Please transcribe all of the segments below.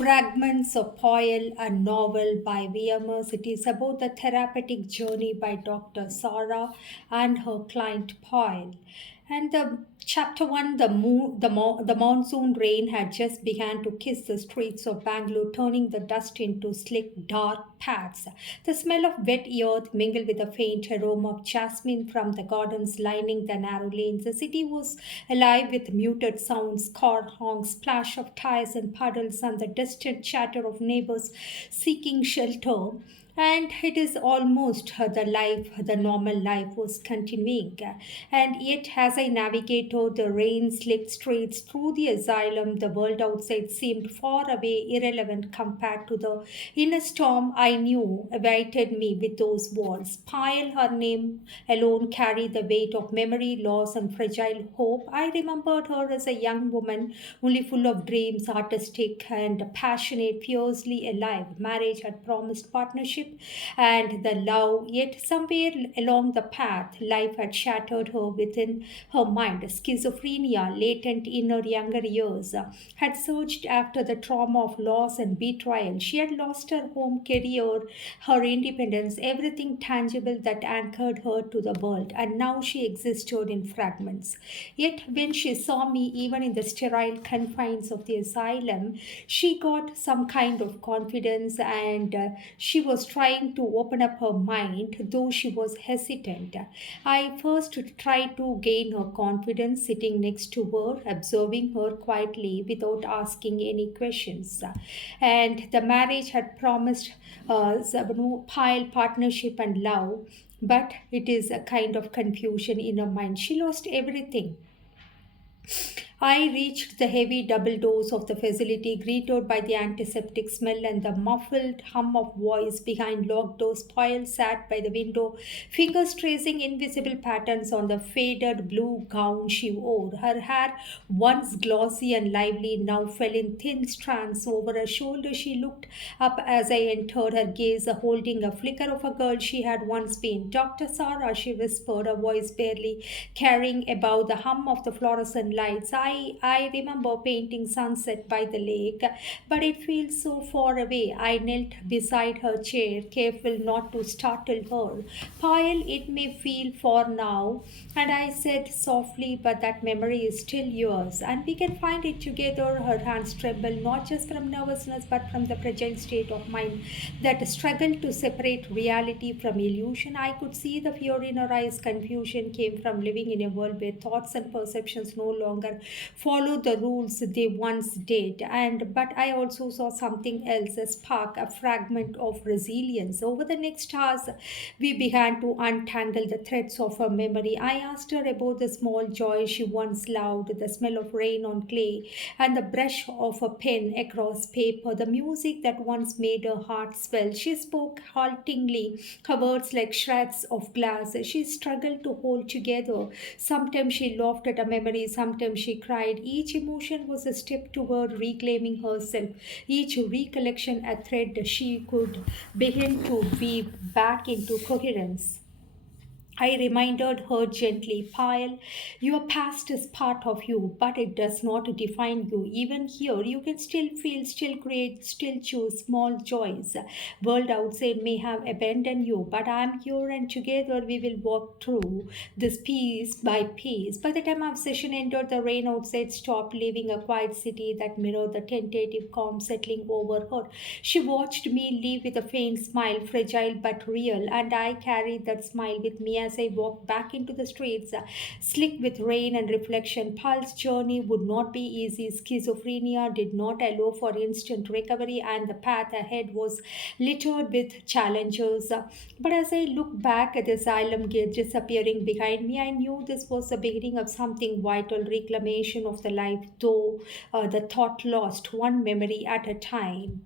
Fragments of Payal, a novel by VMS. It is about the therapeutic journey by Dr. Sarah and her client Payal. And the chapter one, the monsoon rain had just begun to kiss the streets of Bangalore, turning the dust into slick, dark paths. The smell of wet earth mingled with the faint aroma of jasmine from the gardens lining the narrow lanes. The city was alive with muted sounds, car honks, splash of tires and puddles, and the distant chatter of neighbors seeking shelter. And it is almost the normal life was continuing. And yet, as I navigated the rain slick streets through the asylum, the world outside seemed far away, irrelevant compared to the inner storm I knew awaited me with those walls. Pile, her name alone carried the weight of memory, loss, and fragile hope. I remembered her as a young woman, only full of dreams, artistic and passionate, fiercely alive. Marriage had promised partnership and the love, yet somewhere along the path, life had shattered her within her mind. Schizophrenia, latent in her younger years, had surged after the trauma of loss and betrayal. She had lost her home, career, her independence, everything tangible that anchored her to the world, and now she existed in fragments. Yet, when she saw me, even in the sterile confines of the asylum, she got some kind of confidence and she was trying to open up her mind, though she was hesitant. I first tried to gain her confidence sitting next to her, observing her quietly without asking any questions. And the marriage had promised pile partnership and love, but it is a kind of confusion in her mind. She lost everything. I reached the heavy double doors of the facility, greeted by the antiseptic smell and the muffled hum of voice behind locked doors. Pyle sat by the window, fingers tracing invisible patterns on the faded blue gown she wore. Her hair, once glossy and lively, now fell in thin strands over her shoulder. She looked up as I entered, her gaze holding a flicker of a girl she had once been. Dr. Sarah, she whispered, her voice barely carrying above the hum of the fluorescent lights. I remember painting sunset by the lake, but it feels so far away. I knelt beside her chair, careful not to startle her. Payal, it may feel far now, and I said softly, but that memory is still yours, and we can find it together. Her hands trembled, not just from nervousness, but from the fragile state of mind that struggled to separate reality from illusion. I could see the fear in her eyes. Confusion came from living in a world where thoughts and perceptions no longer follow the rules they once did. And but I also saw something else, a spark, a fragment of resilience. Over the next hours, we began to untangle the threads of her memory. I asked her about the small joys she once loved, the smell of rain on clay, and the brush of a pen across paper, the music that once made her heart swell. She spoke haltingly, her words like shreds of glass. She struggled to hold together. Sometimes she laughed at a memory, sometimes she cried. Each emotion was a step toward reclaiming herself, each recollection a thread she could begin to weave back into coherence. I reminded her gently, Pyle, your past is part of you, but it does not define you. Even here, you can still feel, still create, still choose small joys. World outside may have abandoned you, but I'm here and together we will walk through this piece by piece. By the time our session ended, the rain outside stopped, leaving a quiet city that mirrored the tentative calm settling over her. She watched me leave with a faint smile, fragile but real, and I carried that smile with me as I walked back into the streets, slick with rain and reflection. Paul's journey would not be easy. Schizophrenia did not allow for instant recovery, and the path ahead was littered with challenges. But as I looked back at the asylum gate disappearing behind me, I knew this was the beginning of something vital, reclamation of the life, though the thought lost one memory at a time.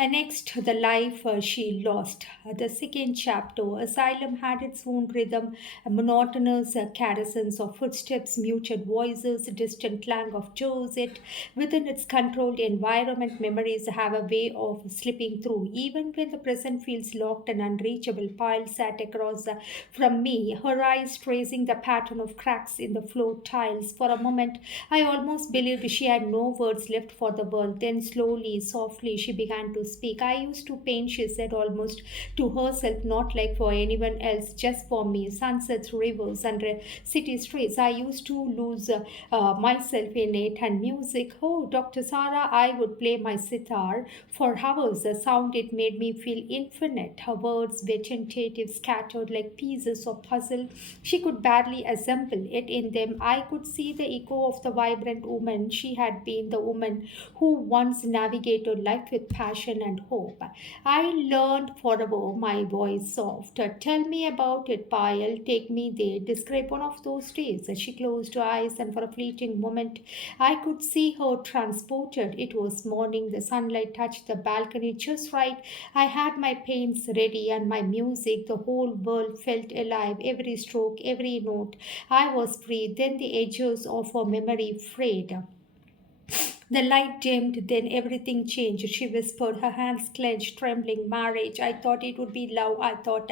And next, the life she lost. The second chapter, Asylum had its own rhythm, a monotonous cadences of footsteps, muted voices, distant clang of doors. It within its controlled environment, memories have a way of slipping through. Even when the present feels locked and unreachable, Pile sat across from me, her eyes tracing the pattern of cracks in the floor tiles. For a moment, I almost believed she had no words left for the world. Then, slowly, softly, she began to speak. I used to paint, she said, almost to herself, not like for anyone else, just for me. Sunsets, rivers, and city streets. I used to lose myself in it. And music. Oh, Dr. Sarah, I would play my sitar for hours. The sound it made me feel infinite. Her words were tentative, scattered like pieces of puzzle. She could barely assemble it in them. I could see the echo of the vibrant woman she had been, the woman who once navigated life with passion and hope. I learned forever, my voice soft. Tell me about it, Payal. Take me there. Describe one of those days. She closed her eyes, and for a fleeting moment, I could see her transported. It was morning. The sunlight touched the balcony just right. I had my paints ready and my music. The whole world felt alive. Every stroke, every note. I was free. Then the edges of her memory frayed. The light dimmed, then everything changed. She whispered, her hands clenched, trembling. Marriage. I thought it would be love. I thought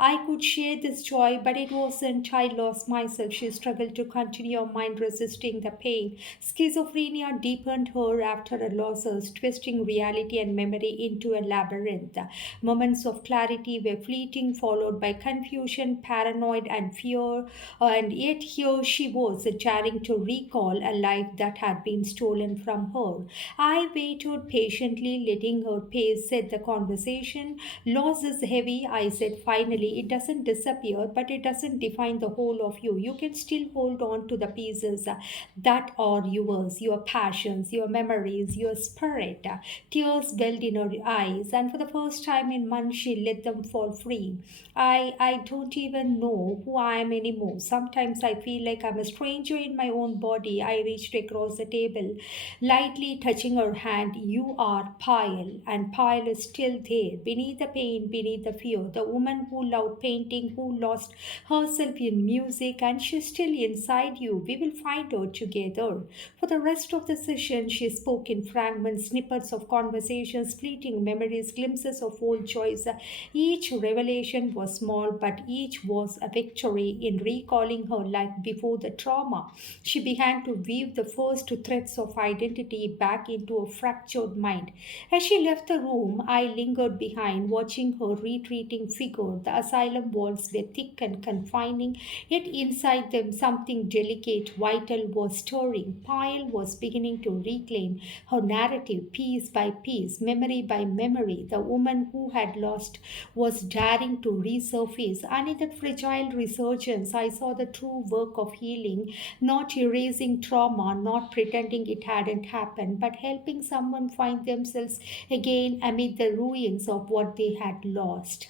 I could share this joy, but it wasn't. I lost myself. She struggled to continue, her mind resisting the pain. Schizophrenia deepened her after her losses, twisting reality and memory into a labyrinth. Moments of clarity were fleeting, followed by confusion, paranoid, and fear. And yet, here she was, daring to recall a life that had been stolen from her. I waited patiently, letting her pace set the conversation. Loss is heavy, I said finally. It doesn't disappear, but it doesn't define the whole of you. You can still hold on to the pieces that are yours, your passions, your memories, your spirit. Tears welled in her eyes, and for the first time in months, she let them fall free. I don't even know who I am anymore. Sometimes I feel like I'm a stranger in my own body. I reached across the table, lightly touching her hand. You are Pyle, and Pyle is still there, beneath the pain, beneath the fear. The woman who loved painting, who lost herself in music, and she's still inside you. We will find her together. For the rest of the session, she spoke in fragments, snippets of conversations, fleeting memories, glimpses of old joys. Each revelation was small, but each was a victory in recalling her life before the trauma. She began to weave the first threads of identity back into a fractured mind. As she left the room, I lingered behind, watching her retreating figure. The asylum walls were thick and confining, yet inside them something delicate, vital was stirring. Pyle was beginning to reclaim her narrative piece by piece, memory by memory. The woman who had lost was daring to resurface, and in that fragile resurgence, I saw the true work of healing, not erasing trauma, not pretending it hadn't happened, but helping someone find themselves again amid the ruins of what they had lost.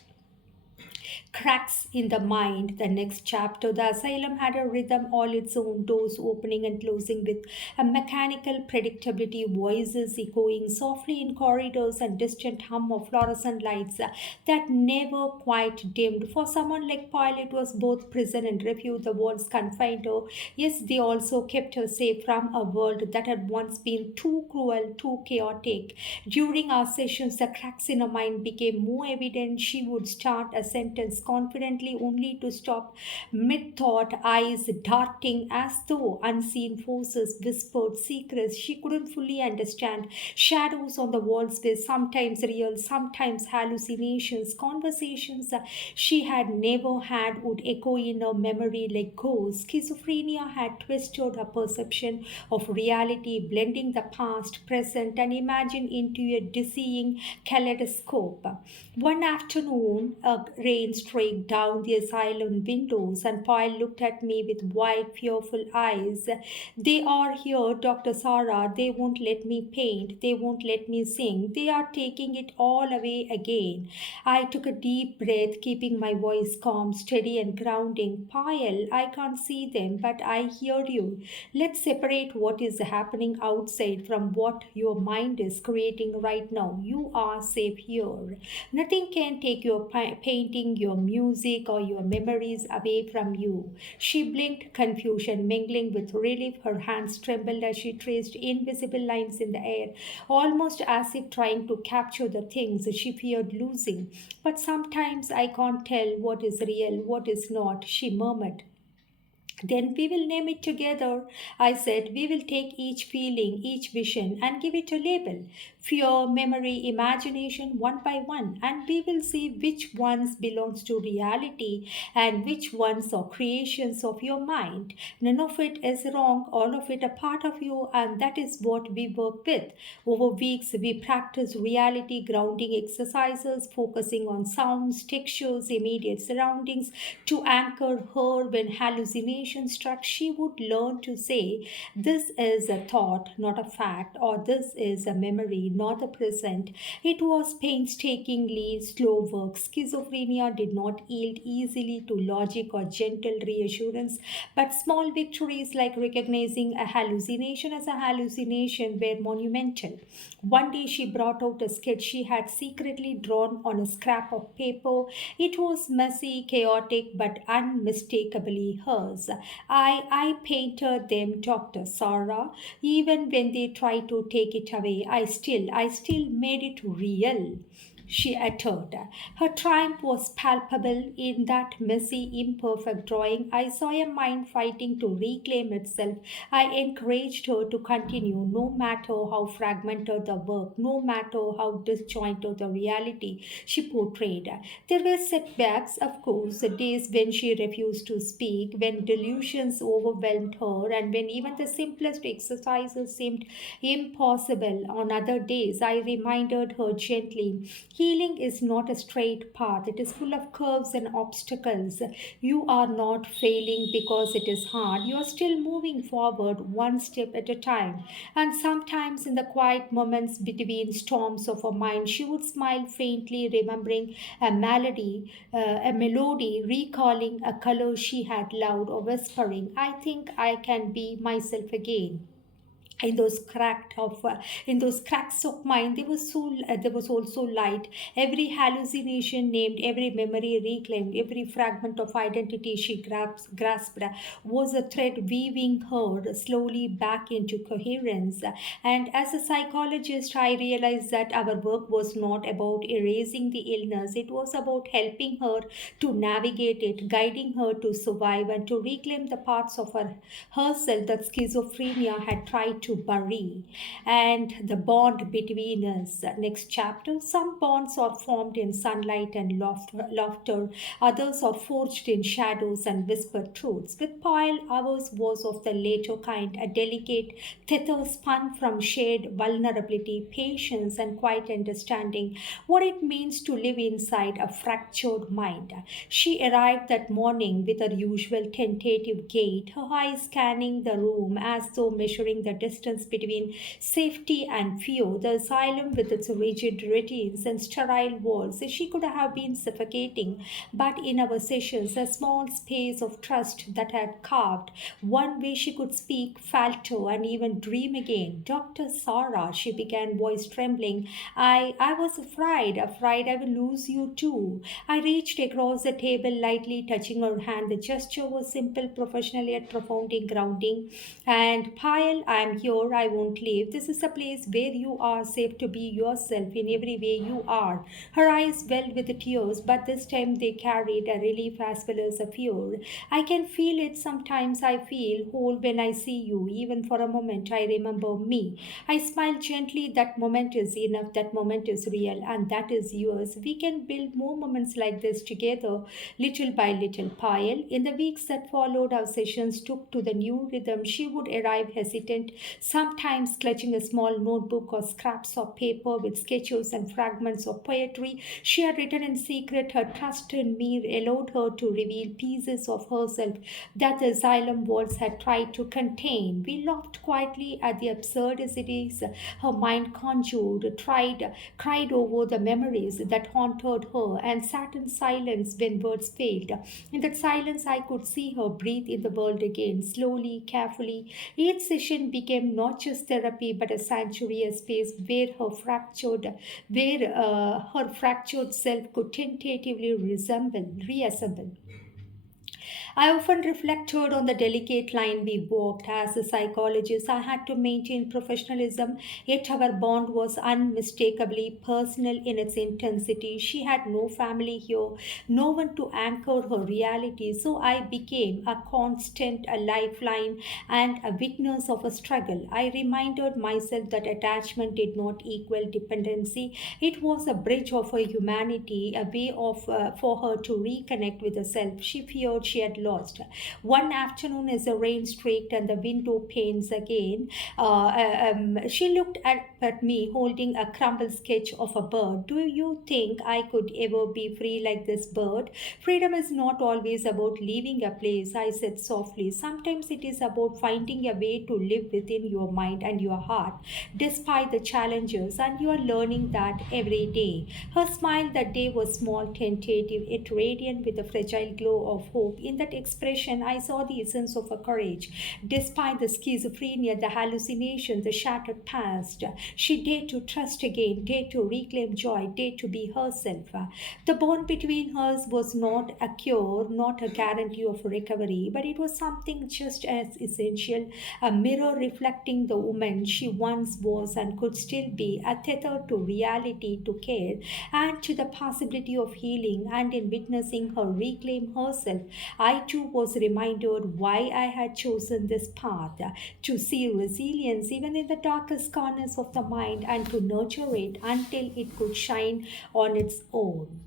Cracks in the mind. The next chapter, the asylum had a rhythm all its own, doors opening and closing with a mechanical predictability, voices echoing softly in corridors, and distant hum of fluorescent lights that never quite dimmed. For someone like Pyle, it was both prison and refuge. The walls confined her. Yes, they also kept her safe from a world that had once been too cruel, too chaotic. During our sessions, the cracks in her mind became more evident. She would start a sentence confidently only to stop mid thought, eyes darting as though unseen forces whispered secrets she couldn't fully understand. Shadows on the walls were sometimes real, sometimes hallucinations. Conversations she had never had would echo in her memory like ghosts. Schizophrenia had twisted her perception of reality, blending the past, present, and imagine into a dizzying kaleidoscope. One afternoon, rain rain streaked down the asylum windows, and Pyle looked at me with wide, fearful eyes. They are here, Dr. Sarah. They won't let me paint. They won't let me sing. They are taking it all away again. I took a deep breath, keeping my voice calm, steady, and grounding. Pyle, I can't see them, but I hear you. Let's separate what is happening outside from what your mind is creating right now. You are safe here. Nothing can take your painting, your music, or your memories away from you. She blinked, confusion mingling with relief. Her hands trembled as she traced invisible lines in the air, almost as if trying to capture the things she feared losing. But sometimes I can't tell what is real, what is not, she murmured. Then we will name it together. I said, we will take each feeling, each vision, and give it a label. Fear, memory, imagination, one by one. And we will see which ones belongs to reality and which ones are creations of your mind. None of it is wrong, all of it a part of you, and that is what we work with. Over weeks, we practice reality grounding exercises, focusing on sounds, textures, immediate surroundings to anchor her when hallucination struck. She would learn to say, this is a thought, not a fact, or this is a memory, not the present. It was painstakingly slow work. Schizophrenia did not yield easily to logic or gentle reassurance, but small victories like recognizing a hallucination as a hallucination were monumental. One day she brought out a sketch she had secretly drawn on a scrap of paper. It was messy, chaotic, but unmistakably hers. I painted them, Dr. Sarah. Even when they tried to take it away, I still made it real, she uttered. Her triumph was palpable in that messy, imperfect drawing. I saw a mind fighting to reclaim itself. I encouraged her to continue, no matter how fragmented the work, no matter how disjointed the reality she portrayed. There were setbacks, of course, the days when she refused to speak, when delusions overwhelmed her, and when even the simplest exercises seemed impossible. On other days, I reminded her gently, healing is not a straight path, it is full of curves and obstacles. You are not failing because it is hard, you are still moving forward one step at a time. And sometimes, in the quiet moments between storms of her mind, she would smile faintly, remembering a melody, recalling a color she had loved, or whispering, I think I can be myself again. In those cracks of mine, there was also light. Every hallucination named, every memory reclaimed, every fragment of identity she grasped was a thread weaving her slowly back into coherence. And as a psychologist, I realized that our work was not about erasing the illness, it was about helping her to navigate it, guiding her to survive, and to reclaim the parts of herself that schizophrenia had tried to bury. And the bond between us. Next chapter. Some bonds are formed in sunlight and laughter, others are forged in shadows and whispered truths. With Pyle, ours was of the later kind, a delicate tether spun from shared vulnerability, patience, and quiet understanding what it means to live inside a fractured mind. She arrived that morning with her usual tentative gait, her eyes scanning the room as though measuring the distance between safety and fear. The asylum, with its rigid routines and sterile walls, she could have been suffocating, but in our sessions, a small space of trust that had carved one way she could speak, falter, and even dream again. Dr. Sarah, she began, voice trembling. I was afraid I will lose you too. I reached across the table, lightly touching her hand. The gesture was simple, professional, yet profoundly grounding. And Payal, I am here. I won't leave. This is a place where you are safe to be yourself in every way you are. Her eyes welled with tears, but this time they carried a relief as well as a fear. I can feel it. Sometimes I feel whole when I see you. Even for a moment, I remember me. I smile gently. That moment is enough. That moment is real, and that is yours. We can build more moments like this together, little by little. Payal. In the weeks that followed, our sessions took to the new rhythm. She would arrive hesitant, sometimes clutching a small notebook or scraps of paper with sketches and fragments of poetry she had written in secret. Her trust in me allowed her to reveal pieces of herself that the asylum walls had tried to contain. We laughed quietly at the absurdities her mind conjured, cried over the memories that haunted her, and sat in silence when words failed. In that silence, I could see her breathe in the world again, slowly, carefully. Each session became not just therapy but a sanctuary, a space where her fractured self could tentatively reassemble. I often reflected on the delicate line we walked. As a psychologist, I had to maintain professionalism, yet our bond was unmistakably personal in its intensity. She had no family here, no one to anchor her reality, so I became a constant, a lifeline, and a witness of a struggle. I reminded myself that attachment did not equal dependency. It was a bridge of her humanity, a way of for her to reconnect with herself she feared she had lost. One afternoon, as the rain streaked and the window panes again, she looked at me holding a crumpled sketch of a bird. Do you think I could ever be free like this bird? Freedom is not always about leaving a place, I said softly. Sometimes it is about finding a way to live within your mind and your heart, despite the challenges, and you are learning that every day. Her smile that day was small, tentative, yet radiant with a fragile glow of hope. In that expression, I saw the essence of her courage. Despite the schizophrenia, the hallucination, the shattered past, she dared to trust again, dared to reclaim joy, dared to be herself. The bond between us was not a cure, not a guarantee of recovery, but it was something just as essential, a mirror reflecting the woman she once was and could still be, a tether to reality, to care, and to the possibility of healing. And in witnessing her reclaim herself, I too was reminded why I had chosen this path, to see resilience even in the darkest corners of the mind and to nurture it until it could shine on its own.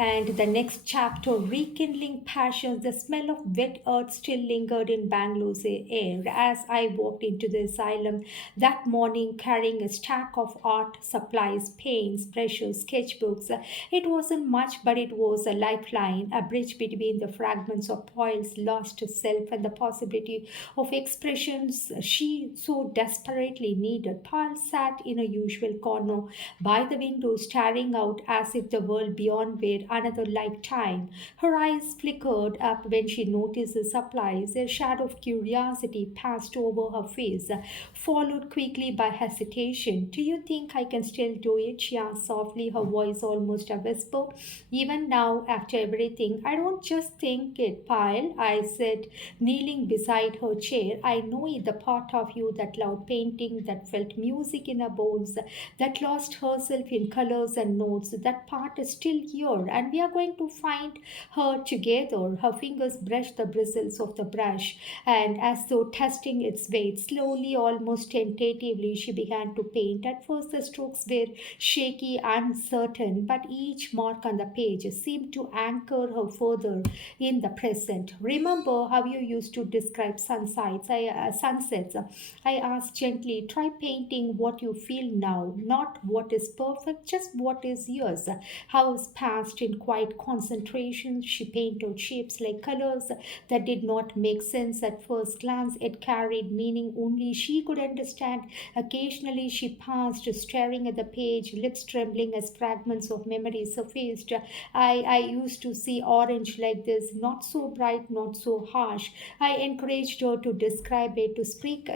And the next chapter, rekindling passions, the smell of wet earth still lingered in Bangalore's air as I walked into the asylum that morning carrying a stack of art supplies, paints, brushes, sketchbooks. It wasn't much, but it was a lifeline, a bridge between the fragments of Payal's lost self and the possibility of expressions she so desperately needed. Payal sat in a usual corner by the window, staring out as if the world beyond were another lifetime. Her eyes flickered up when she noticed the supplies. A shadow of curiosity passed over her face, followed quickly by hesitation. Do you think I can still do it? She asked softly, her voice almost a whisper. Even now, after everything, I don't just think it, Pyle, I said, kneeling beside her chair. I know it, the part of you that loved painting, that felt music in her bones, that lost herself in colors and notes. That part is still here, and we are going to find her together. Her fingers brushed the bristles of the brush, and as though testing its weight, slowly, almost tentatively, she began to paint. At first, the strokes were shaky, uncertain, but each mark on the page seemed to anchor her further in the present. Remember how you used to describe sunsets? I asked gently. Try painting what you feel now, not what is perfect, just what is yours. Hours passed in quiet concentration. She painted shapes like colors that did not make sense at first glance. It carried meaning only she could understand. Occasionally, she paused, staring at the page, lips trembling as fragments of memory surfaced. I used to see orange like this, not so bright, not so harsh. I encouraged her to describe it, to speak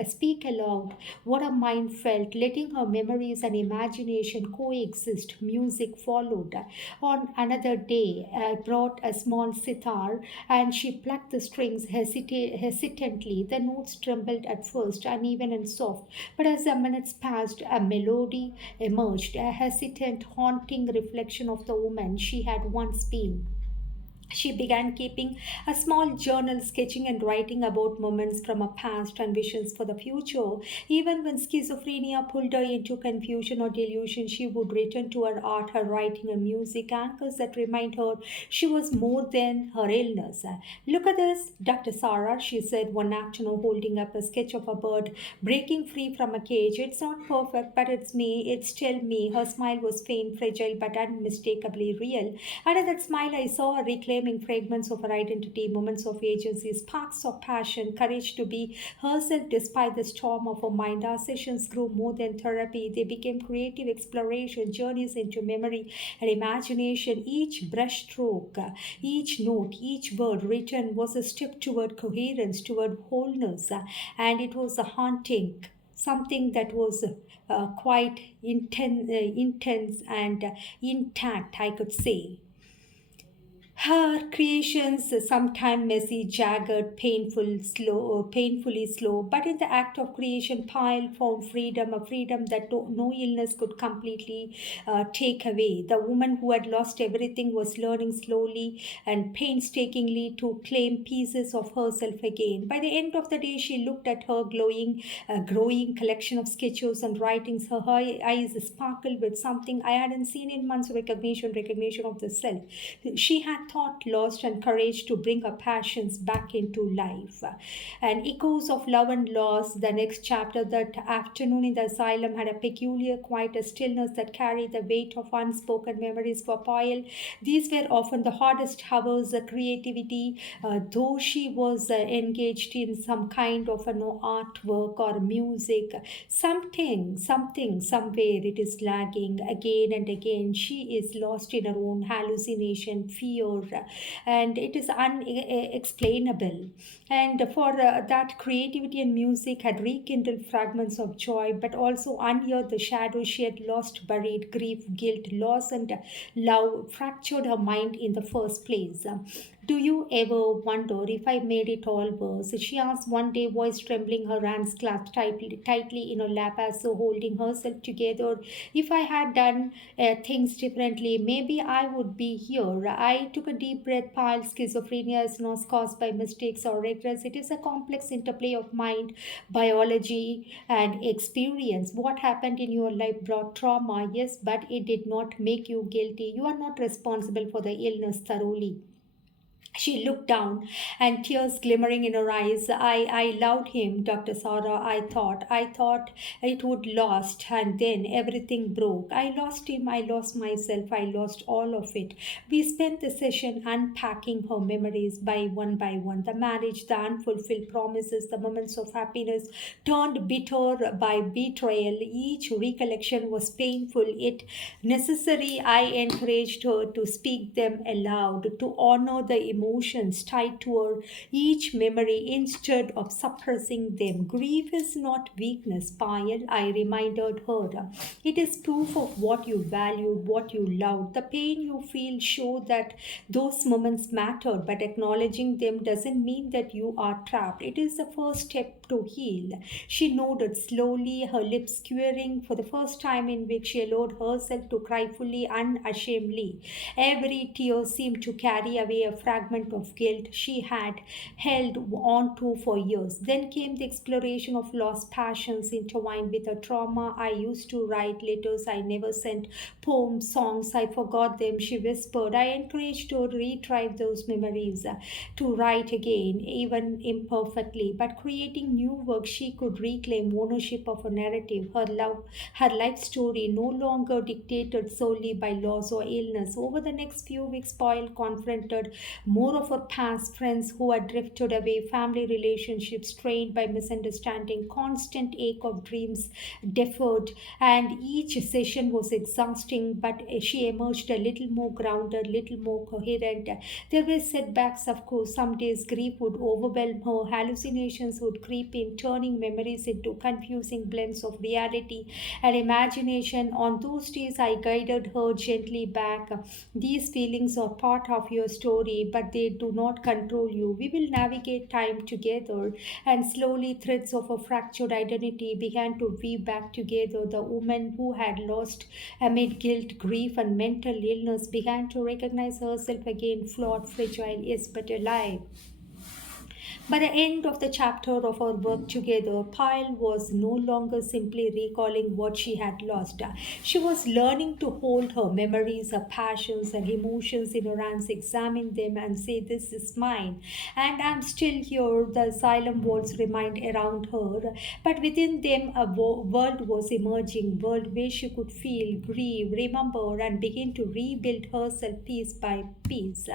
aloud what her mind felt, letting her memories and imagination coexist. Music followed. On another day, I brought a small sitar and she plucked the strings hesitantly. The notes trembled at first, uneven and soft, but as the minutes passed, a melody emerged, a hesitant, haunting reflection of the woman she had once been. She began keeping a small journal, sketching and writing about moments from her past and visions for the future. Even when schizophrenia pulled her into confusion or delusion, she would return to her art, her writing, her music, anchors that remind her she was more than her illness. Look at this, Dr. Sarah, she said one afternoon, holding up a sketch of a bird breaking free from a cage. It's not perfect, but it's me. It's still me. Her smile was faint, fragile, but unmistakably real. And in that smile, I saw her reclaiming fragments of her identity, moments of agency, sparks of passion, courage to be herself despite the storm of her mind. Our sessions grew more than therapy. They became creative exploration, journeys into memory and imagination. Each brushstroke, each note, each word written was a step toward coherence, toward wholeness, and it was a haunting, something that was quite intense and intact, I could say. Her creations sometimes messy, jagged, painfully slow, but in the act of creation, Payal found freedom, a freedom that no illness could completely take away. The woman who had lost everything was learning slowly and painstakingly to claim pieces of herself again. By the end of the day, she looked at her growing collection of sketches and writings. Her eyes sparkled with something I hadn't seen in months: recognition of the self. She had thought lost and courage to bring her passions back into life. And echoes of love and loss, the next chapter, that afternoon in the asylum had a peculiar quiet stillness that carried the weight of unspoken memories for Payal. These were often the hardest hours of creativity, though she was engaged in some kind of artwork or music. Somewhere it is lagging again and again. She is lost in her own hallucination, fear, and it is unexplainable. And for that, creativity and music had rekindled fragments of joy, but also unearthed the shadows she had lost, buried. Grief, guilt, loss, and love fractured her mind in the first place. Do you ever wonder if I made it all worse? She asked one day, voice trembling, her hands clasped tightly in her lap as though holding herself together. If I had done things differently, maybe I would be here. I took a deep breath. Pile schizophrenia is not caused by mistakes or regrets. It is a complex interplay of mind, biology, and experience. What happened in your life brought trauma, yes, but it did not make you guilty. You are not responsible for the illness thoroughly. She looked down, and tears glimmering in her eyes. I loved him, Dr. Sarah. I thought it would last, and then everything broke. I lost him, I lost myself, I lost all of it. We spent the session unpacking her memories by one. The marriage, the unfulfilled promises, the moments of happiness turned bitter by betrayal. Each recollection was painful yet necessary. I encouraged her to speak them aloud, to honor the emotions tied to her each memory instead of suppressing them. Grief is not weakness, Payal, I reminded her. It is proof of what you valued, what you loved. The pain you feel show that those moments mattered, but acknowledging them doesn't mean that you are trapped. It is the first step to heal. She nodded slowly, her lips quivering. For the first time in weeks, she allowed herself to cry fully, unashamedly. Every tear seemed to carry away a fragment of guilt she had held on to for years. Then came the exploration of lost passions intertwined with her trauma. I used to write letters I never sent, poems, songs, I forgot them, she whispered. I encouraged her to retrieve those memories, to write again, even imperfectly. But creating new work, she could reclaim ownership of her narrative, her life story, no longer dictated solely by loss or illness. Over the next few weeks, Boyle confronted more of her past friends who had drifted away, family relationships strained by misunderstanding, constant ache of dreams deferred, and each session was exhausting, but she emerged a little more grounded, little more coherent. There were setbacks, of course. Some days grief would overwhelm her, hallucinations would creep creep in, turning memories into confusing blends of reality and imagination. On those days, I guided her gently back. These feelings are part of your story, but they do not control you. We will navigate time together. And slowly, threads of a fractured identity began to weave back together. The woman who had lost amid guilt, grief, and mental illness began to recognize herself again, flawed, fragile, yes, but alive. By the end of the chapter of our work together, Payal was no longer simply recalling what she had lost. She was learning to hold her memories, her passions, and emotions in her hands, examine them, and say, "This is mine." And I'm still here. The asylum walls remained around her, but within them, a world was emerging, world where she could feel, grieve, remember, and begin to rebuild herself piece by piece.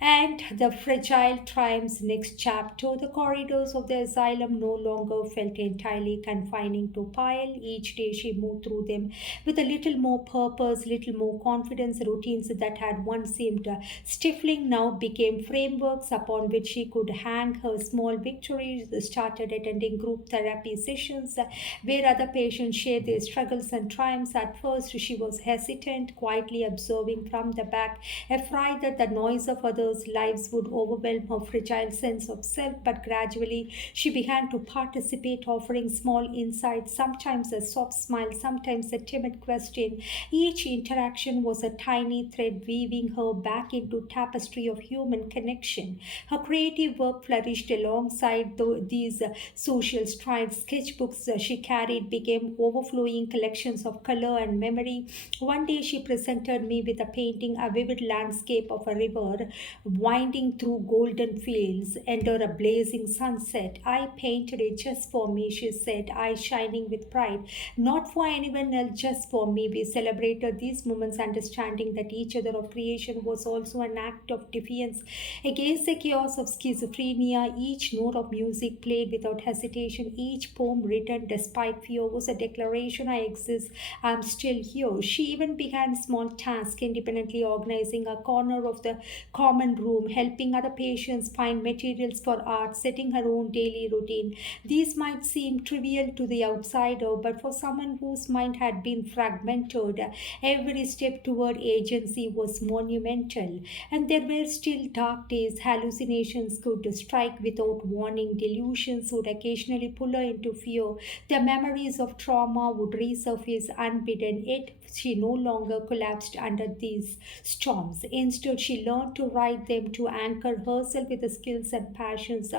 And the fragile triumphs next chapter, the corridors of the asylum no longer felt entirely confining to Pyle. Each day she moved through them with a little more purpose, little more confidence. Routines that had once seemed stifling now became frameworks upon which she could hang her small victories. Started attending group therapy sessions where other patients shared their struggles and triumphs. At first she was hesitant, quietly observing from the back, afraid that the noise of others' lives would overwhelm her fragile sense of self. But gradually she began to participate, offering small insights, sometimes a soft smile, sometimes a timid question. Each interaction was a tiny thread weaving her back into tapestry of human connection. Her creative work flourished alongside these social strides. Sketchbooks she carried became overflowing collections of color and memory. One day she presented me with a painting, a vivid landscape of a river winding through golden fields under a blazing sunset. "I painted it just for me," she said, eyes shining with pride. "Not for anyone else, just for me." We celebrated these moments, understanding that each other of creation was also an act of defiance against the chaos of schizophrenia. Each note of music played without hesitation, each poem written despite fear was a declaration: "I exist, I'm still here." She even began small tasks, independently organizing a corner of the common room, helping other patients find materials for art, setting her own daily routine. These might seem trivial to the outsider, but for someone whose mind had been fragmented, every step toward agency was monumental. And there were still dark days. Hallucinations could strike without warning, delusions would occasionally pull her into fear, the memories of trauma would resurface unbidden. Yet she no longer collapsed under these storms. Instead, she learned to ride them, to anchor herself with the skills and passions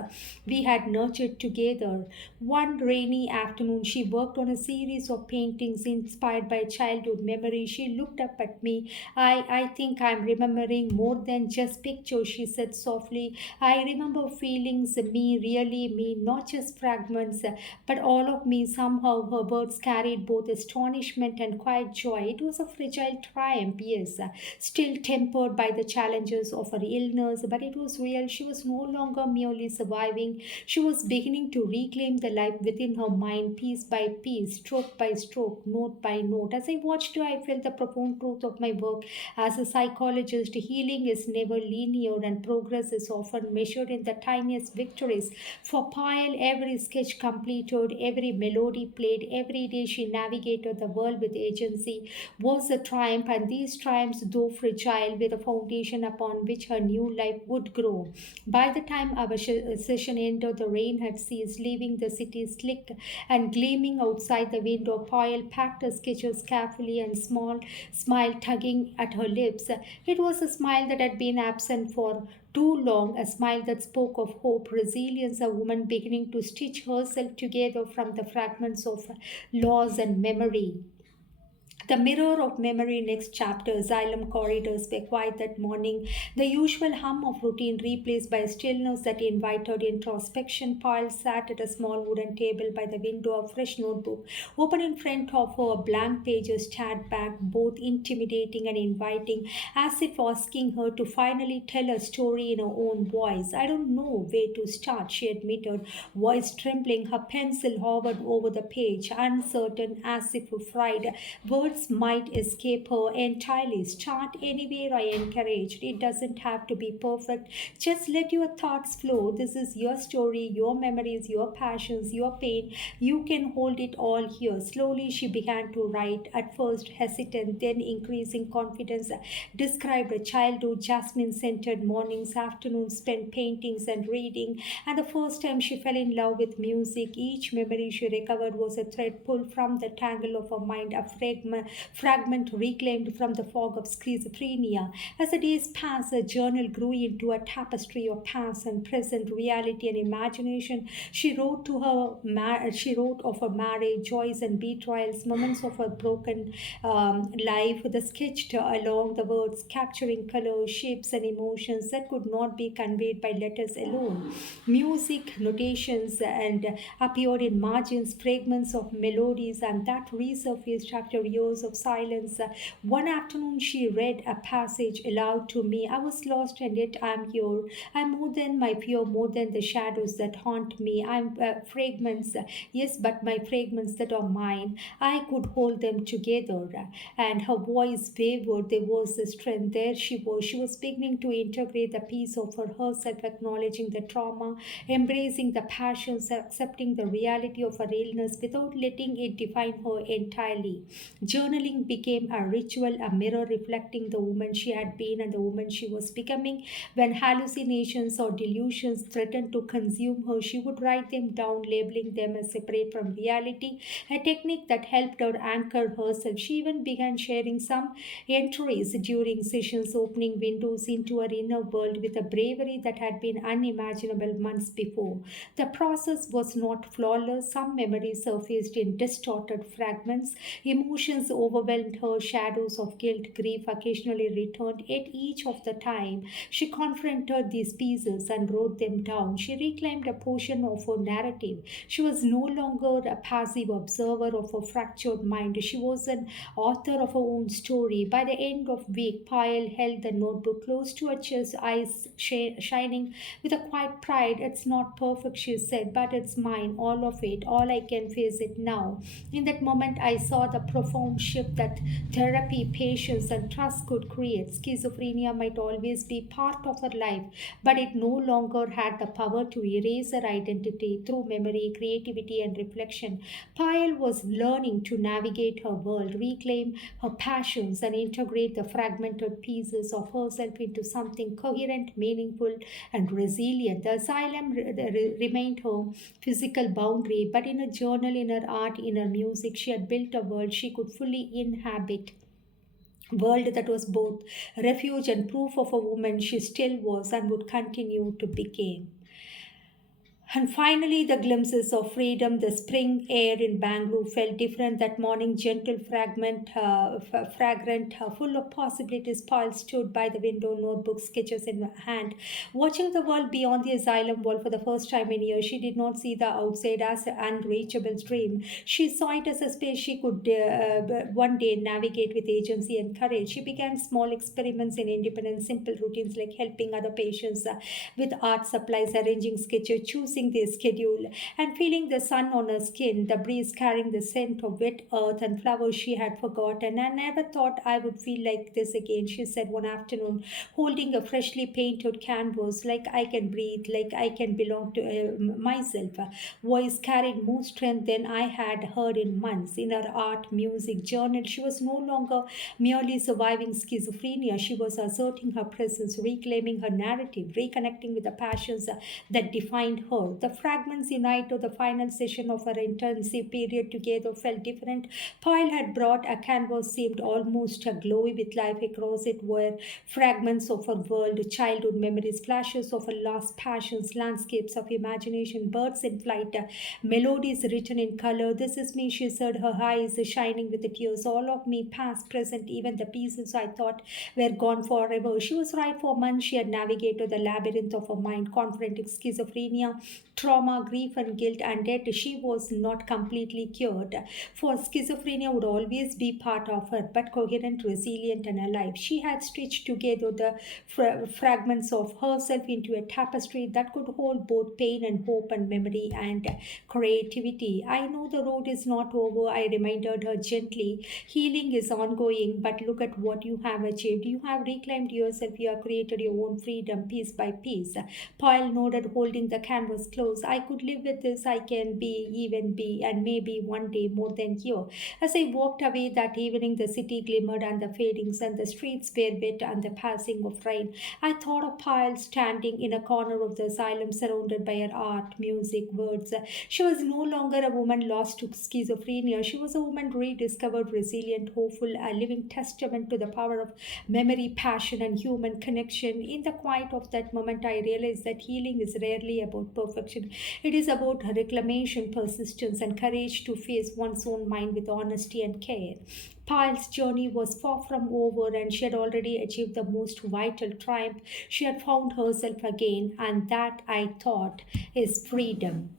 we had nurtured together. One rainy afternoon, she worked on a series of paintings inspired by childhood memories. She looked up at me. I think I'm remembering more than just pictures," she said softly. "I remember feelings, me, really me, not just fragments, but all of me." Somehow her words carried both astonishment and quiet joy. It was a fragile triumph, yes, still tempered by the challenges of her illness, but it was real. She was no longer merely surviving, she was beginning to reclaim the life within her mind, piece by piece, stroke by stroke, note by note. As I watched her, I felt the profound truth of my work as a psychologist. Healing is never linear, and progress is often measured in the tiniest victories. For Payal, every sketch completed, every melody played, every day she navigated the world with agency was a triumph, and these triumphs, though fragile, were the foundation upon which her new life would grow. By the time our session ended, the rain had ceased, leaving the city slick and gleaming outside the window. Payal packed her sketches carefully, and small smile tugging at her lips. It was a smile that had been absent for too long, a smile that spoke of hope, resilience, a woman beginning to stitch herself together from the fragments of loss and memory. The mirror of memory next chapter, asylum corridors were quiet that morning, the usual hum of routine replaced by stillness that invited introspection. Paul sat at a small wooden table by the window, a fresh notebook open in front of her. A blank pages stared back, both intimidating and inviting, as if asking her to finally tell a story in her own voice. "I don't know where to start," she admitted, voice trembling. Her pencil hovered over the page, uncertain, as if afraid. Words words might escape her entirely. Start anywhere, I encouraged. It doesn't have to be perfect. Just let your thoughts flow. This is your story, your memories, your passions, your pain. You can hold it all here. Slowly, she began to write, at first hesitant, then increasing confidence. Described a childhood, jasmine scented mornings, afternoons spent paintings and reading, and the first time she fell in love with music. Each memory she recovered was a thread pulled from the tangle of her mind, a fragment reclaimed from the fog of schizophrenia. As the days passed, her journal grew into a tapestry of past and present, reality and imagination. She wrote of her marriage, joys and betrayals, moments of her broken life, the sketched along the words, capturing colors, shapes, and emotions that could not be conveyed by letters alone. Music, notations, and appeared in margins, fragments of melodies, and that resurfaced after years of silence. One afternoon, she read a passage aloud to me. I was lost, and yet I'm here. I'm more than my fear, more than the shadows that haunt me. I'm fragments, yes, but my fragments that are mine. I could hold them together. And her voice wavered. There was the strength. There she was. She was beginning to integrate the piece of herself, acknowledging the trauma, embracing the passions, accepting the reality of her illness without letting it define her entirely. Journaling became a ritual, a mirror reflecting the woman she had been and the woman she was becoming. When hallucinations or delusions threatened to consume her, she would write them down, labeling them as separate from reality, a technique that helped her anchor herself. She even began sharing some entries during sessions, opening windows into her inner world with a bravery that had been unimaginable months before. The process was not flawless. Some memories surfaced in distorted fragments. Emotions overwhelmed her. Shadows of guilt, grief occasionally returned. Yet each of the time, she confronted these pieces and wrote them down. She reclaimed a portion of her narrative. She was no longer a passive observer of a fractured mind. She was an author of her own story. By the end of week, Payal held the notebook close to her chest, eyes shining with a quiet pride. It's not perfect, she said, but it's mine, all of it, all I can face it now. In that moment, I saw the profound shift that therapy, patience, and trust could create. Schizophrenia might always be part of her life, but it no longer had the power to erase her identity through memory, creativity, and reflection. Payal was learning to navigate her world, reclaim her passions, and integrate the fragmented pieces of herself into something coherent, meaningful, and resilient. The asylum remained her physical boundary, but in her journal, in her art, in her music, she had built a world she could fully inhabit, world that was both refuge and proof of a woman she still was and would continue to become. And finally, the glimpses of freedom. The spring air in Bangalore felt different that morning. Gentle, fragrant, full of possibilities. Paul stood by the window, notebook, sketches in hand, watching the world beyond the asylum wall for the first time in years. She did not see the outside as an unreachable dream. She saw it as a space she could one day navigate with agency and courage. She began small experiments in independence, simple routines like helping other patients with art supplies, arranging sketches, choosing their schedule, and feeling the sun on her skin, the breeze carrying the scent of wet earth and flowers she had forgotten. I never thought I would feel like this again, she said one afternoon, holding a freshly painted canvas, like I can breathe, like I can belong to myself. Voice carried more strength than I had heard in months. In her art, music, journal, she was no longer merely surviving schizophrenia. She was asserting her presence, reclaiming her narrative, reconnecting with the passions that defined her. The fragments unite to the final session of her intensive period together felt different. Pyle had brought a canvas seemed almost glowy with life across it were fragments of her world, childhood memories, flashes of her lost passions, landscapes of imagination, birds in flight, melodies written in color. This is me, she said, her eyes shining with the tears. All of me, past, present, even the pieces I thought were gone forever. She was right. For months she had navigated the labyrinth of her mind, confronting schizophrenia, trauma, grief, and guilt, and yet she was not completely cured. For schizophrenia would always be part of her, but coherent, resilient, and alive. She had stitched together the fragments of herself into a tapestry that could hold both pain and hope and memory and creativity. I know the road is not over, I reminded her gently. Healing is ongoing, but look at what you have achieved. You have reclaimed yourself, you have created your own freedom piece by piece. Pyle nodded, holding the canvas close. I could live with this, I can be, even be, and maybe one day more than here. As I walked away that evening, the city glimmered and the fadings, and the streets were wet and the passing of rain. I thought of Pyle standing in a corner of the asylum, surrounded by her art, music, words. She was no longer a woman lost to schizophrenia. She was a woman rediscovered, resilient, hopeful, a living testament to the power of memory, passion, and human connection. In the quiet of that moment, I realized that healing is rarely about perfection. It is about reclamation, persistence, and courage to face one's own mind with honesty and care. Pyle's journey was far from over, and she had already achieved the most vital triumph. She had found herself again, and that, I thought, is freedom.